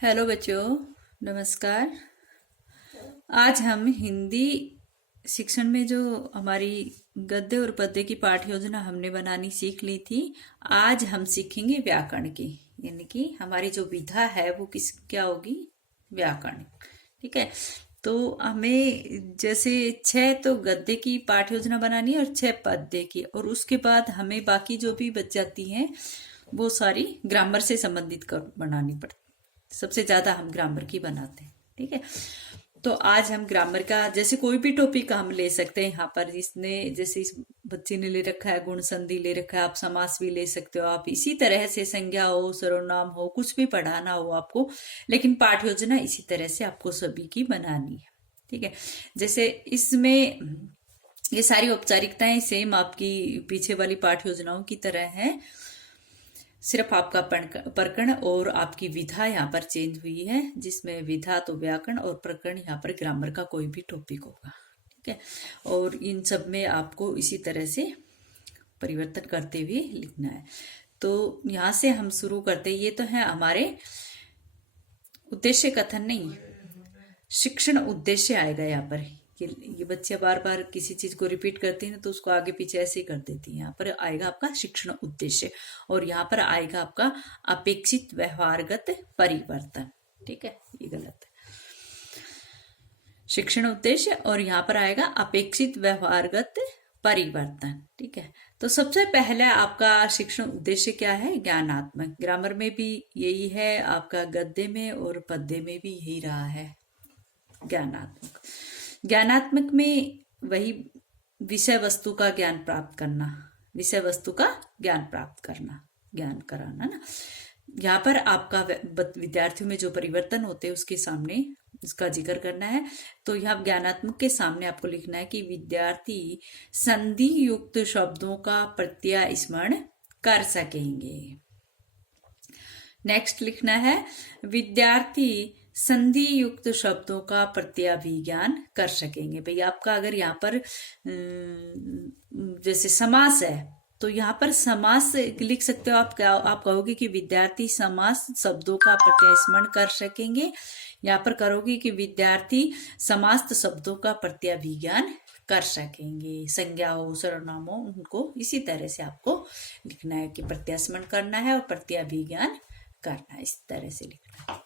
Hello बच्चों, नमस्कार। आज हम हिंदी शिक्षण में जो हमारी गद्य और पद्य की पाठ योजना हमने बनानी सीख ली थी। आज हम सीखेंगे व्याकरण की, यानी कि हमारी जो विधा है वो क्या होगी, व्याकरण। ठीक है। तो हमें जैसे 6 तो गद्य की पाठ योजना बनानी है और 6 पद्य की, और उसके बाद हमें बाकी जो भी बच जाती हैं वो सारी ग्रामर से संबंधित कर बनानी पड़ती। सबसे ज्यादा हम ग्रामर की बनाते हैं। ठीक है। तो आज हम ग्रामर का, जैसे कोई भी टॉपिक हम ले सकते हैं। यहाँ पर इसने, जैसे इस बच्चे ने ले रखा है गुण संधि ले रखा है, आप समास भी ले सकते हो। आप इसी तरह से संज्ञा हो, सर्वनाम हो, कुछ भी पढ़ाना हो आपको, लेकिन पाठ योजना इसी तरह से आपको सभी की बनानी है। ठीक है। जैसे इसमें ये सारी औपचारिकताएं सेम आपकी पीछे वाली पाठ योजनाओं की तरह है, सिर्फ आपका प्रकरण और आपकी विधा यहाँ पर चेंज हुई है, जिसमें विधा तो व्याकरण और प्रकरण यहाँ पर ग्रामर का कोई भी टॉपिक होगा। ठीक है। और इन सब में आपको इसी तरह से परिवर्तन करते हुए लिखना है। तो यहाँ से हम शुरू करते हैं। ये तो है हमारे उद्देश्य कथन, नहीं शिक्षण उद्देश्य आएगा यहाँ पर। ये बच्चे बार बार किसी चीज को रिपीट करती हैं तो उसको आगे पीछे ऐसे ही कर देती हैं। यहाँ पर आएगा आपका शिक्षण उद्देश्य, और यहाँ पर आएगा आपका अपेक्षित व्यवहारगत परिवर्तन। ठीक है, ये गलत है। शिक्षण उद्देश्य और यहाँ पर आएगा अपेक्षित व्यवहारगत परिवर्तन। ठीक है। तो सबसे पहले आपका शिक्षण उद्देश्य क्या है? ज्ञानात्मक। ग्रामर में भी यही है, आपका गद्य में और पद्य में भी यही रहा है, ज्ञानात्मक। ज्ञानात्मक में वही विषय वस्तु का ज्ञान प्राप्त करना, विषय वस्तु का ज्ञान प्राप्त करना, ज्ञान कराना ना। यहाँ पर आपका विद्यार्थियों में जो परिवर्तन होते हैं उसके सामने उसका जिक्र करना है। तो यहाँ ज्ञानात्मक के सामने आपको लिखना है कि विद्यार्थी संधि युक्त शब्दों का प्रत्यय स्मरण कर सकेंगे। नेक्स्ट लिखना है विद्यार्थी संधि युक्त शब्दों का प्रत्याभिज्ञान कर सकेंगे। भाई आपका अगर यहाँ पर जैसे समास है तो यहाँ पर समास लिख सकते हो आप कहोगे कि विद्यार्थी समास शब्दों का प्रत्यय स्मरण कर सकेंगे। यहाँ पर करोगे कि विद्यार्थी समास्त शब्दों का प्रत्याभिज्ञान कर सकेंगे। संज्ञा हो, सर्वनाम हो, उनको इसी तरह से आपको लिखना है कि प्रत्यय स्मरण करना है और प्रत्याभिज्ञान करना है, इस तरह से लिखना है।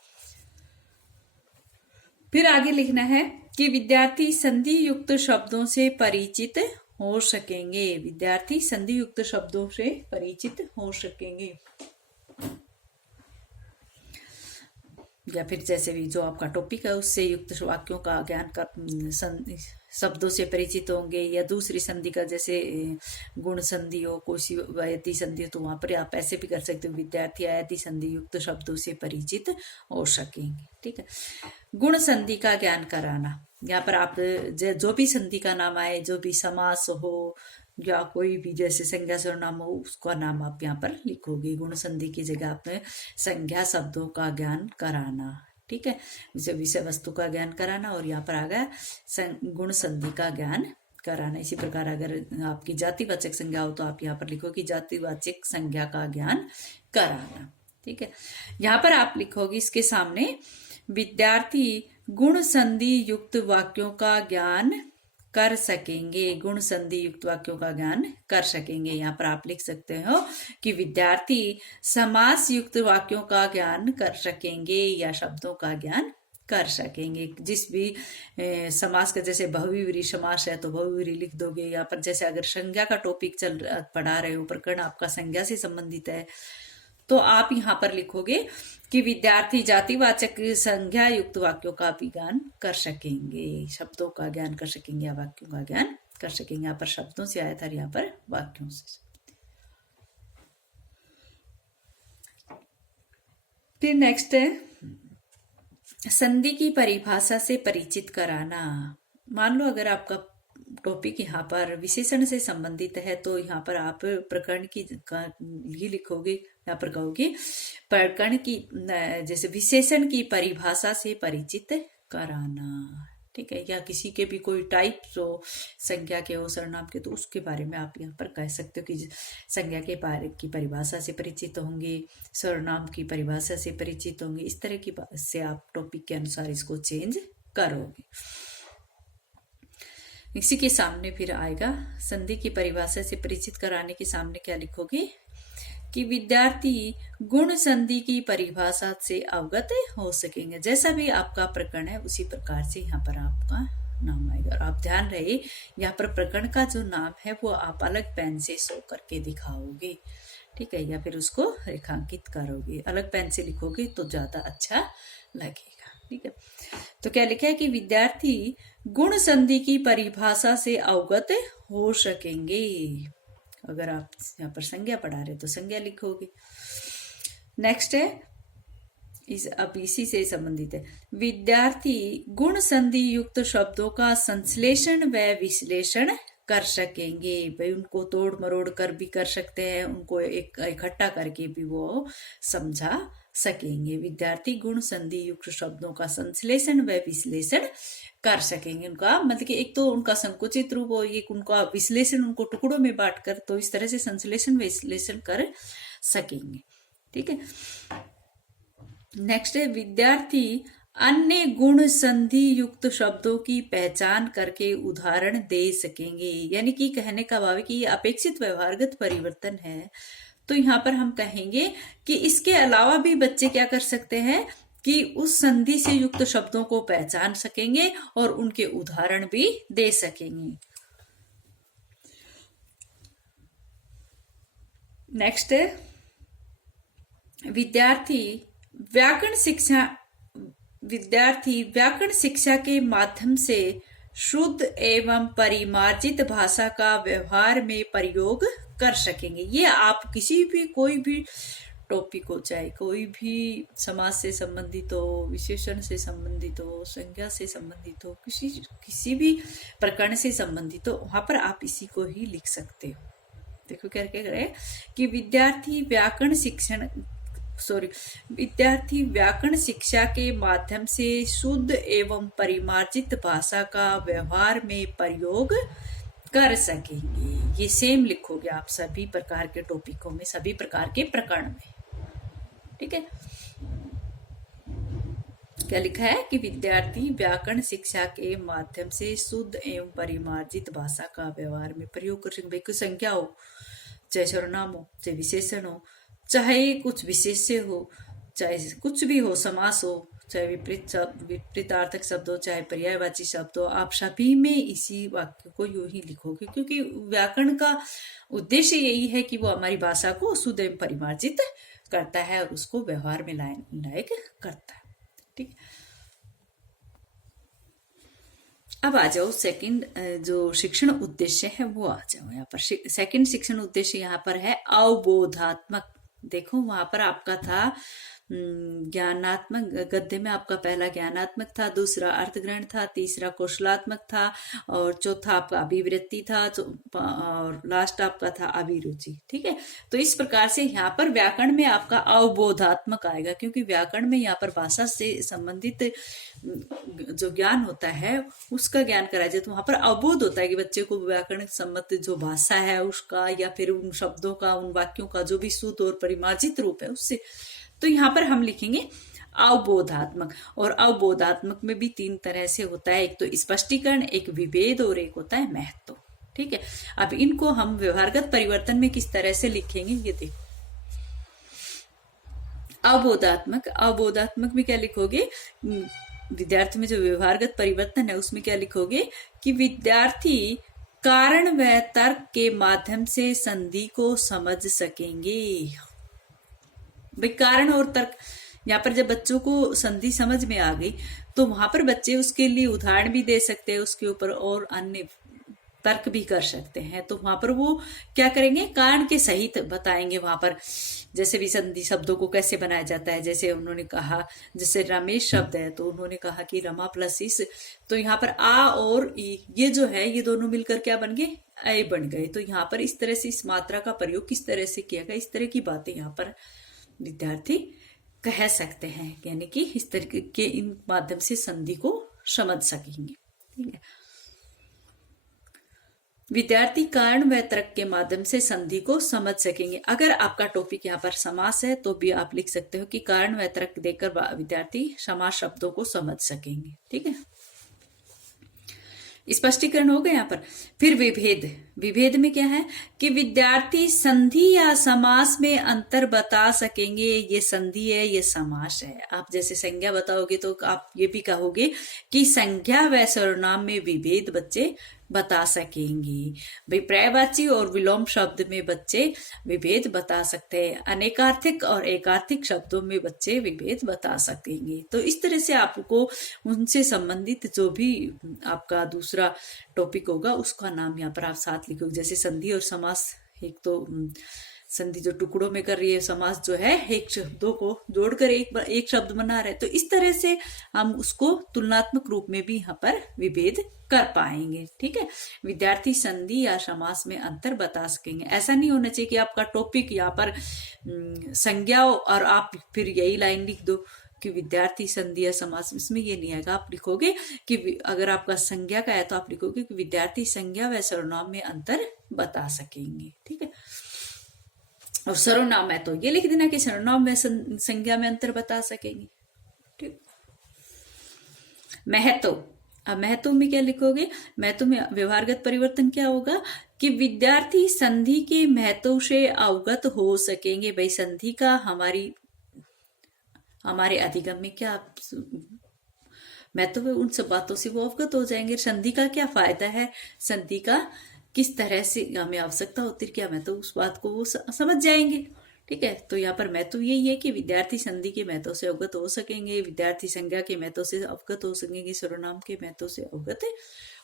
फिर आगे लिखना है कि विद्यार्थी संधि युक्त शब्दों से परिचित हो सकेंगे। विद्यार्थी संधि युक्त शब्दों से परिचित हो सकेंगे, या फिर जैसे भी जो आपका टॉपिक है उससे युक्त वाक्यों का ज्ञान कर शब्दों से परिचित होंगे। या दूसरी संधि का, जैसे गुण संधि हो, कोई अयति संधि हो, तो वहां पर आप ऐसे भी कर सकते हो, विद्यार्थी अयति संधि युक्त शब्दों से परिचित हो सकेंगे। ठीक है। गुण संधि का ज्ञान कराना, यहाँ पर आप जो भी संधि का नाम आए, जो भी समास हो या कोई भी जैसे संज्ञा सर्वनाम हो, उसका नाम आप यहाँ पर लिखोगे। गुण संधि की जगह आपने संज्ञा शब्दों का ज्ञान कराना। ठीक है, जैसे विषय वस्तु का ज्ञान कराना, और यहाँ पर आ गया गुण संधि का ज्ञान कराना। इसी प्रकार अगर आपकी जातिवाचक संज्ञा हो तो आप यहाँ पर लिखोगे जातिवाचक संज्ञा का ज्ञान कराना। ठीक है। यहाँ पर आप लिखोगे इसके सामने विद्यार्थी गुण संधि युक्त वाक्यों का ज्ञान कर सकेंगे। गुण संधि युक्त वाक्यों का ज्ञान कर सकेंगे। यहाँ पर आप लिख सकते हो कि विद्यार्थी समास युक्त वाक्यों का ज्ञान कर सकेंगे या शब्दों का ज्ञान कर सकेंगे। जिस भी समास का, जैसे बहुव्रीहि समास है तो बहुव्रीहि लिख दोगे। यहाँ पर जैसे अगर संज्ञा का टॉपिक पढ़ा रहे हो, प्रकरण आपका संज्ञा से संबंधित है, तो आप यहाँ पर लिखोगे कि विद्यार्थी जातिवाचक संज्ञा युक्त वाक्यों का भी ज्ञान कर सकेंगे, शब्दों का ज्ञान कर सकेंगे या वाक्यों का ज्ञान कर सकेंगे। यहाँ पर शब्दों से आया था, यहाँ पर वाक्यों से। फिर नेक्स्ट है संधि की परिभाषा से परिचित कराना। मान लो अगर आपका टॉपिक यहाँ पर विशेषण से संबंधित है तो यहाँ पर आप प्रकरण की ही लिखोगे। यहाँ पर कहोगे प्रकरण की, जैसे विशेषण की परिभाषा से परिचित कराना। ठीक है, या किसी के भी कोई टाइप जो संज्ञा के हो सर्वनाम के, तो उसके बारे में आप यहाँ पर कह सकते हो कि संज्ञा के बारे की परिभाषा से परिचित होंगे, सर्वनाम की परिभाषा से परिचित होंगे, इस तरह की बात से आप टॉपिक के अनुसार इसको चेंज करोगे। इसी के सामने फिर आएगा संधि की परिभाषा से परिचित कराने के सामने क्या लिखोगे कि विद्यार्थी गुण संधि की परिभाषा से अवगत हो सकेंगे। जैसा भी आपका प्रकरण है उसी प्रकार से यहाँ पर आपका नाम आएगा। और आप ध्यान रहे यहाँ पर प्रकरण का जो नाम है वो आप अलग पेन से शो करके दिखाओगे, ठीक है, या फिर उसको रेखांकित करोगे। अलग पेन से लिखोगे तो ज्यादा अच्छा लगेगा, ठीक है। तो क्या लिखा है कि विद्यार्थी गुण संधि की परिभाषा से अवगत हो सकेंगे। अगर आप यहाँ पर संज्ञा पढ़ा रहे तो संज्ञा लिखोगे। नेक्स्ट है अब इसी से संबंधित है, विद्यार्थी गुण संधि युक्त शब्दों का संश्लेषण व विश्लेषण कर सकेंगे। भाई उनको तोड़ मरोड़ कर भी कर सकते हैं, उनको इकट्ठा करके भी वो समझा सकेंगे। विद्यार्थी गुण संधि युक्त शब्दों का संश्लेषण व विश्लेषण कर सकेंगे। उनका मतलब कि एक तो उनका संकुचित रूप हो, एक उनका विश्लेषण, उनको टुकड़ों में बांटकर, तो इस तरह से संश्लेषण विश्लेषण कर सकेंगे, ठीक है। नेक्स्ट है विद्यार्थी अन्य गुण संधि युक्त शब्दों की पहचान करके उदाहरण दे सकेंगे। यानी कि कहने का भाव है कि ये अपेक्षित व्यवहारगत परिवर्तन है, तो यहाँ पर हम कहेंगे कि इसके अलावा भी बच्चे क्या कर सकते हैं कि उस संधि से युक्त शब्दों को पहचान सकेंगे और उनके उदाहरण भी दे सकेंगे। नेक्स्ट है विद्यार्थी व्याकरण शिक्षा के माध्यम से शुद्ध एवं परिमार्जित भाषा का व्यवहार में प्रयोग कर सकेंगे। ये आप किसी भी कोई भी टॉपिक हो, चाहे कोई भी समाज से संबंधित हो, विशेषण से संबंधित हो, संज्ञा से संबंधित हो, किसी भी प्रकरण से संबंधित हो, वहां पर आप इसी को ही लिख सकते हो। देखो क्या कह रहे हैं कि विद्यार्थी व्याकरण शिक्षा के माध्यम से शुद्ध एवं परिमार्जित भाषा का व्यवहार में प्रयोग कर सकेंगे। ये सेम लिखोगे आप सभी प्रकार के टॉपिकों में, सभी प्रकार के प्रकरण में, ठीक है। क्या लिखा है कि विद्यार्थी व्याकरण शिक्षा के माध्यम से शुद्ध एवं परिमार्जित भाषा का व्यवहार में प्रयोग कर सकेंगे। कोई संज्ञा हो, चाहे सर्वनाम हो, चाहे विशेषण हो, चाहे कुछ विशेष्य हो, चाहे कुछ भी हो, समास हो, चाहे विपरीतार्थक शब्द हो, चाहे पर्यायवाची शब्द हो, आप सभी में इसी वाक्य को यूं ही लिखोगे, क्योंकि व्याकरण का उद्देश्य यही है कि वो हमारी भाषा को शुद्ध एवं परिमार्जित करता है और उसको व्यवहार में लायक करता है, ठीक। अब आ जाओ सेकंड जो शिक्षण उद्देश्य है वो आ जाओ यहाँ पर। सेकंड शिक्षण उद्देश्य यहाँ पर है अवबोधात्मक। देखो वहां पर आपका था ज्ञानात्मक, गद्य में आपका पहला ज्ञानात्मक था, दूसरा अर्थग्रहण था, तीसरा कौशलात्मक था और चौथा आपका अभिवृत्ति था और लास्ट आपका था अभिरुचि, ठीक है। तो इस प्रकार से यहाँ पर व्याकरण में आपका अवबोधात्मक आएगा, क्योंकि व्याकरण में यहाँ पर भाषा से संबंधित जो ज्ञान होता है उसका ज्ञान कराया जाए, तो वहां पर अवबोध होता है कि बच्चे को व्याकरण संबंधित जो भाषा है उसका, या फिर उन शब्दों का, उन वाक्यों का जो भी शुद्ध और परिमार्जित रूप है उससे। तो यहाँ पर हम लिखेंगे अवबोधात्मक। और अवबोधात्मक में भी तीन तरह से होता है, एक तो स्पष्टीकरण, एक विभेद और एक होता है महत्व, ठीक है। अब इनको हम व्यवहारगत परिवर्तन में किस तरह से लिखेंगे ये देखो। अवबोधात्मक में क्या लिखोगे, विद्यार्थी में जो व्यवहारगत परिवर्तन है उसमें क्या लिखोगे कि विद्यार्थी कारण व तर्क के माध्यम से संधि को समझ सकेंगे। भाई कारण और तर्क, यहाँ पर जब बच्चों को संधि समझ में आ गई तो वहां पर बच्चे उसके लिए उदाहरण भी दे सकते हैं उसके ऊपर और अन्य तर्क भी कर सकते हैं। तो वहां पर वो क्या करेंगे, कारण के सहित बताएंगे। वहां पर जैसे भी संधि शब्दों को कैसे बनाया जाता है, जैसे उन्होंने कहा, जैसे रमेश शब्द है तो उन्होंने कहा कि रमा प्लस इस, तो यहाँ पर आ और ई ये जो है ये दोनों मिलकर क्या बन गए, ऐ बन गए। तो यहाँ पर इस तरह से इस मात्रा का प्रयोग किस तरह से किया गया, इस तरह की बातें यहाँ पर विद्यार्थी कह सकते हैं, यानी कि इस तरह के इन माध्यम से संधि को समझ सकेंगे। ठीक है। विद्यार्थी कारण व तर्क के माध्यम से संधि को समझ सकेंगे। अगर आपका टॉपिक यहाँ पर समास है तो भी आप लिख सकते हो कि कारण व तर्क देकर विद्यार्थी समास शब्दों को समझ सकेंगे। ठीक है, स्पष्टीकरण हो गया यहाँ पर। फिर विभेद। विभेद में क्या है कि विद्यार्थी संधि या समास में अंतर बता सकेंगे, ये संधि है ये समास है। आप जैसे संज्ञा बताओगे तो आप ये भी कहोगे कि संज्ञा व सर्वनाम में विभेद बच्चे बता सकेंगे। भाई पर्यायवाची और विलोम शब्द में बच्चे विभेद बता सकते हैं, अनेकार्थिक और एकार्थिक शब्दों में बच्चे विभेद बता सकेंगे। तो इस तरह से आपको उनसे संबंधित जो भी आपका दूसरा टॉपिक होगा उसका नाम यहाँ पर आप साथ लिखोगे। जैसे संधि और समास, एक तो संधि जो टुकड़ों में कर रही है, समास जो है एक शब्दों को जोड़कर एक शब्द बना रहे, तो इस तरह से हम उसको तुलनात्मक रूप में भी यहाँ पर विभेद कर पाएंगे। ठीक है, विद्यार्थी संधि या समास में अंतर बता सकेंगे। ऐसा नहीं होना चाहिए कि आपका टॉपिक यहाँ पर संज्ञा हो और आप फिर यही लाइन लिख दो कि विद्यार्थी संधि या समास, इसमें ये नहीं आएगा। आप लिखोगे कि अगर आपका संज्ञा का है तो आप लिखोगे कि विद्यार्थी संज्ञा व सर्वनाम में अंतर बता सकेंगे। ठीक है, और सर्वनाम है तो ये लिख देना कि सर्वनाम में संज्ञा में अंतर बता सकेंगे। ठीक, महत्व। अब महत्व में क्या लिखोगे? महत्व में व्यवहारगत परिवर्तन क्या होगा कि विद्यार्थी संधि के महत्व से अवगत हो सकेंगे। भाई संधि का हमारे अधिगम में क्या महत्व है, उन सब बातों से वो अवगत हो जाएंगे। संधि का क्या फायदा है, संधि का किस तरह से हमें आवश्यकता होती है, क्या महत्व, उस बात को वो समझ जाएंगे। ठीक है, तो यहाँ पर महत्व यही है कि विद्यार्थी संधि के महत्व से अवगत हो सकेंगे, विद्यार्थी संज्ञा के महत्व से अवगत हो सकेंगे, सर्वनाम के महत्व से अवगत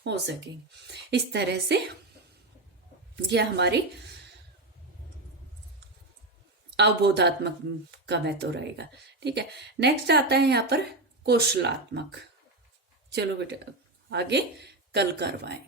हो सकेंगे। इस तरह से यह हमारी अवबोधात्मक का महत्व रहेगा। ठीक है, नेक्स्ट आता है यहाँ पर कौशलात्मक। चलो बेटा आगे कल करवाएं।